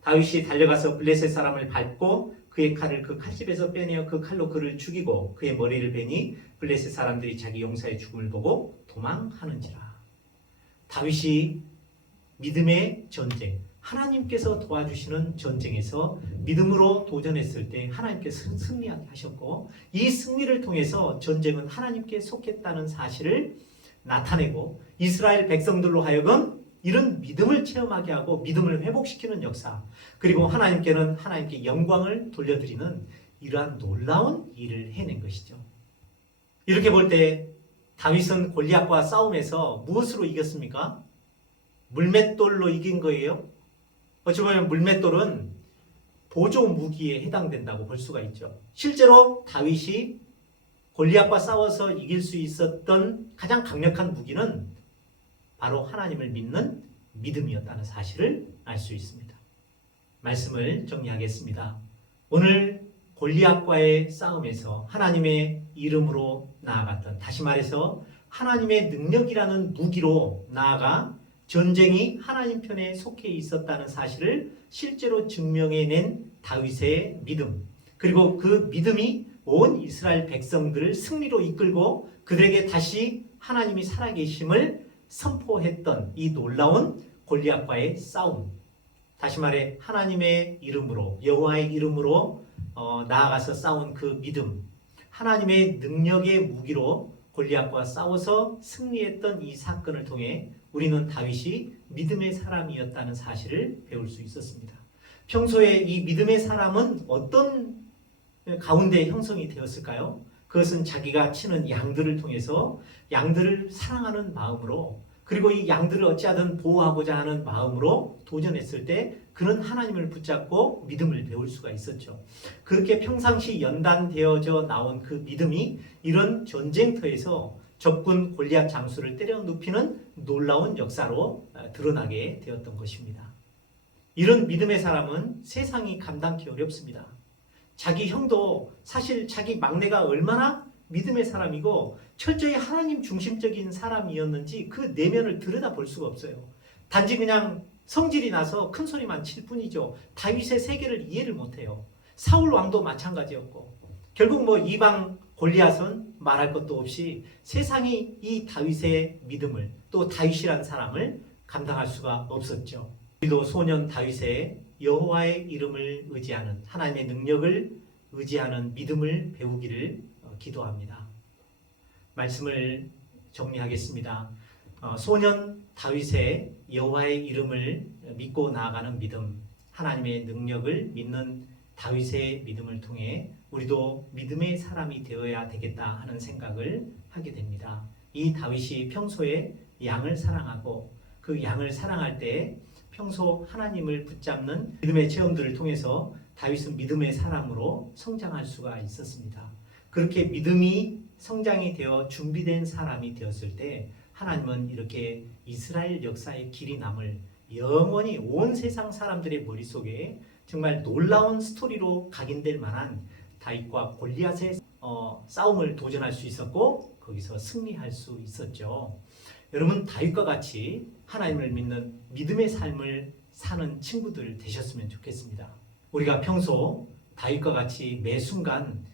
다윗이 달려가서 블레셋 사람을 밟고 그의 칼을 그 칼집에서 빼내어 그 칼로 그를 죽이고 그의 머리를 베니 블레셋 사람들이 자기 용사의 죽음을 보고 도망하는지라. 다윗이 믿음의 전쟁, 하나님께서 도와주시는 전쟁에서 믿음으로 도전했을 때 하나님께서 승리하게 하셨고 이 승리를 통해서 전쟁은 하나님께 속했다는 사실을 나타내고 이스라엘 백성들로 하여금 이런 믿음을 체험하게 하고 믿음을 회복시키는 역사, 그리고 하나님께는 하나님께 영광을 돌려드리는 이러한 놀라운 일을 해낸 것이죠. 이렇게 볼 때 다윗은 골리앗과 싸움에서 무엇으로 이겼습니까? 물맷돌로 이긴 거예요. 어찌 보면 물맷돌은 보조 무기에 해당된다고 볼 수가 있죠. 실제로 다윗이 골리앗과 싸워서 이길 수 있었던 가장 강력한 무기는 바로 하나님을 믿는 믿음이었다는 사실을 알 수 있습니다. 말씀을 정리하겠습니다. 오늘 골리앗과의 싸움에서 하나님의 이름으로 나아갔던, 다시 말해서 하나님의 능력이라는 무기로 나아가 전쟁이 하나님 편에 속해 있었다는 사실을 실제로 증명해낸 다윗의 믿음, 그리고 그 믿음이 온 이스라엘 백성들을 승리로 이끌고 그들에게 다시 하나님이 살아계심을 선포했던 이 놀라운 골리앗과의 싸움, 다시 말해 하나님의 이름으로, 여호와의 이름으로 나아가서 싸운 그 믿음, 하나님의 능력의 무기로 골리앗과 싸워서 승리했던 이 사건을 통해 우리는 다윗이 믿음의 사람이었다는 사실을 배울 수 있었습니다. 평소에 이 믿음의 사람은 어떤 가운데 형성이 되었을까요? 그것은 자기가 치는 양들을 통해서 양들을 사랑하는 마음으로, 그리고 이 양들을 어찌하든 보호하고자 하는 마음으로 도전했을 때 그는 하나님을 붙잡고 믿음을 배울 수가 있었죠. 그렇게 평상시 연단되어져 나온 그 믿음이 이런 전쟁터에서 적군 골리앗 장수를 때려 눕히는 놀라운 역사로 드러나게 되었던 것입니다. 이런 믿음의 사람은 세상이 감당하기 어렵습니다. 자기 형도 사실 자기 막내가 얼마나 믿음의 사람이고 철저히 하나님 중심적인 사람이었는지 그 내면을 들여다볼 수가 없어요. 단지 그냥 성질이 나서 큰 소리만 칠 뿐이죠. 다윗의 세계를 이해를 못해요. 사울 왕도 마찬가지였고 결국 이방 골리앗은 말할 것도 없이 세상이 이 다윗의 믿음을, 또 다윗이란 사람을 감당할 수가 없었죠. 우리도 소년 다윗의 여호와의 이름을 의지하는, 하나님의 능력을 의지하는 믿음을 배우기를 기도합니다. 말씀을 정리하겠습니다. 소년 다윗의 여호와의 이름을 믿고 나아가는 믿음, 하나님의 능력을 믿는 다윗의 믿음을 통해 우리도 믿음의 사람이 되어야 되겠다 하는 생각을 하게 됩니다. 이 다윗이 평소에 양을 사랑하고 그 양을 사랑할 때 평소 하나님을 붙잡는 믿음의 체험들을 통해서 다윗은 믿음의 사람으로 성장할 수가 있었습니다. 그렇게 믿음이 성장이 되어 준비된 사람이 되었을 때 하나님은 이렇게 이스라엘 역사의 길이 남을 영원히 온 세상 사람들의 머릿속에 정말 놀라운 스토리로 각인될 만한 다윗과 골리앗의 싸움을 도전할 수 있었고 거기서 승리할 수 있었죠. 여러분 다윗과 같이 하나님을 믿는 믿음의 삶을 사는 친구들 되셨으면 좋겠습니다. 우리가 평소 다윗과 같이 매 순간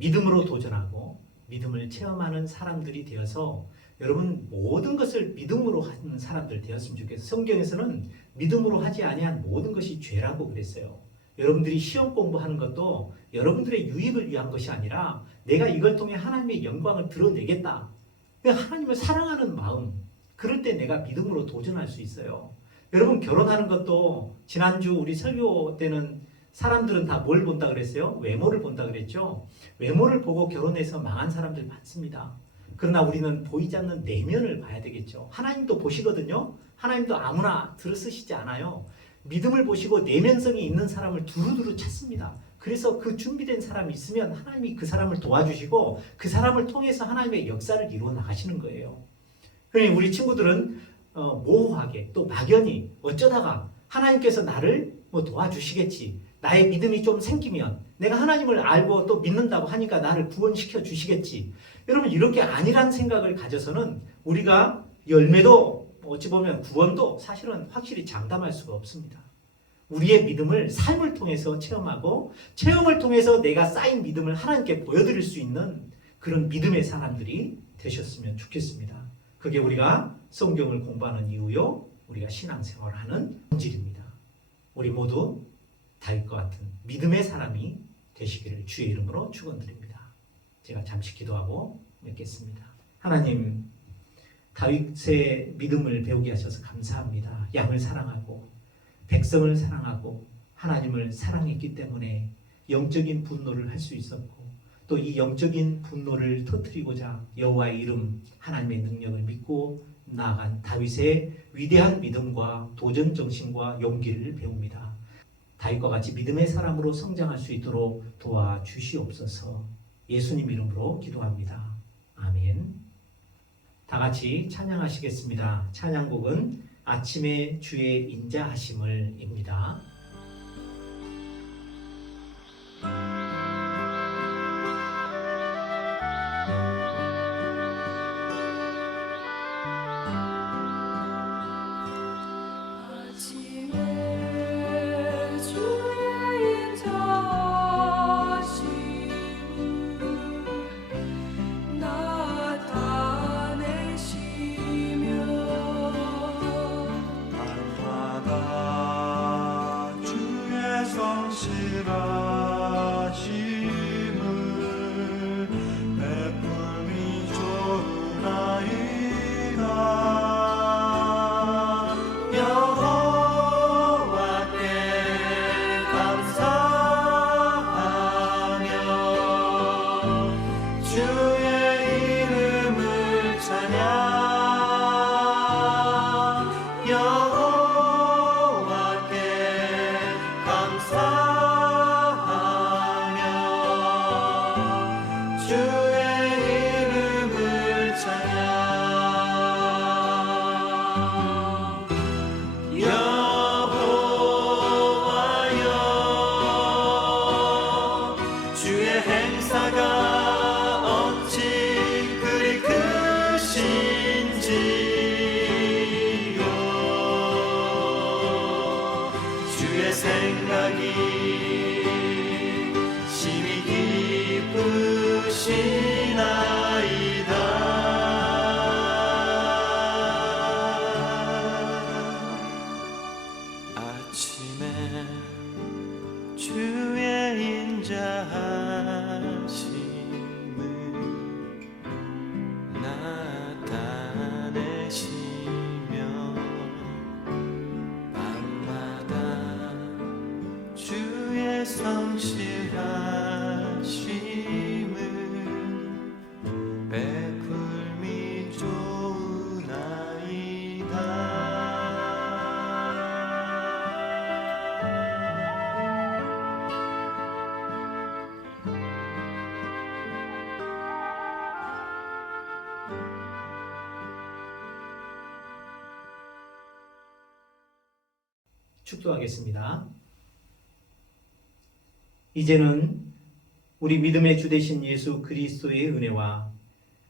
믿음으로 도전하고 믿음을 체험하는 사람들이 되어서 여러분 모든 것을 믿음으로 하는 사람들 되었으면 좋겠어요. 성경에서는 믿음으로 하지 아니한 모든 것이 죄라고 그랬어요. 여러분들이 시험 공부하는 것도 여러분들의 유익을 위한 것이 아니라 내가 이걸 통해 하나님의 영광을 드러내겠다. 하나님을 사랑하는 마음, 그럴 때 내가 믿음으로 도전할 수 있어요. 여러분 결혼하는 것도 지난주 우리 설교 때는 사람들은 다 뭘 본다 그랬어요? 외모를 본다 그랬죠. 외모를 보고 결혼해서 망한 사람들 많습니다. 그러나 우리는 보이지 않는 내면을 봐야 되겠죠. 하나님도 보시거든요. 하나님도 아무나 들어쓰시지 않아요. 믿음을 보시고 내면성이 있는 사람을 두루두루 찾습니다. 그래서 그 준비된 사람이 있으면 하나님이 그 사람을 도와주시고 그 사람을 통해서 하나님의 역사를 이루어 나가시는 거예요. 그러니 우리 친구들은 모호하게 또 막연히 어쩌다가 하나님께서 나를 도와주시겠지. 나의 믿음이 좀 생기면 내가 하나님을 알고 또 믿는다고 하니까 나를 구원시켜 주시겠지. 여러분 이렇게 아니란 생각을 가져서는 우리가 열매도 어찌 보면 구원도 사실은 확실히 장담할 수가 없습니다. 우리의 믿음을 삶을 통해서 체험하고 체험을 통해서 내가 쌓인 믿음을 하나님께 보여드릴 수 있는 그런 믿음의 사람들이 되셨으면 좋겠습니다. 그게 우리가 성경을 공부하는 이유요. 우리가 신앙생활을 하는 본질입니다. 우리 모두 다윗과 같은 믿음의 사람이 되시기를 주의 이름으로 축원드립니다. 제가 잠시 기도하고 맺겠습니다. 하나님, 다윗의 믿음을 배우게 하셔서 감사합니다. 양을 사랑하고 백성을 사랑하고 하나님을 사랑했기 때문에 영적인 분노를 할 수 있었고 또 이 영적인 분노를 터뜨리고자 여호와의 이름 하나님의 능력을 믿고 나아간 다윗의 위대한 믿음과 도전 정신과 용기를 배웁니다. 다윗과 같이 믿음의 사람으로 성장할 수 있도록 도와주시옵소서. 예수님 이름으로 기도합니다. 아멘. 다 같이 찬양하시겠습니다. 찬양곡은 아침에 주의 인자하심을 입니다. 축도하겠습니다. 이제는 우리 믿음의 주 되신 예수 그리스도의 은혜와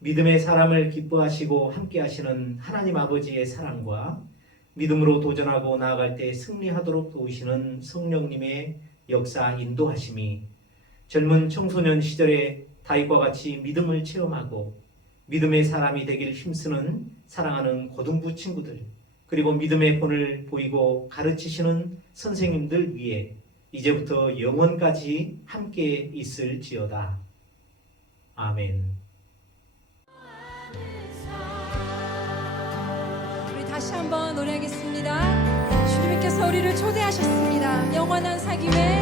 믿음의 사람을 기뻐하시고 함께 하시는 하나님 아버지의 사랑과 믿음으로 도전하고 나아갈 때 승리하도록 도우시는 성령님의 역사 인도하심이 젊은 청소년 시절에 다윗과 같이 믿음을 체험하고 믿음의 사람이 되길 힘쓰는 사랑하는 고등부 친구들, 그리고 믿음의 본을 보이고 가르치시는 선생님들 위에 이제부터 영원까지 함께 있을지어다. 아멘. 우리 다시 한번 노래하겠습니다. 주님께서 우리를 초대하셨습니다. 영원한 사귐에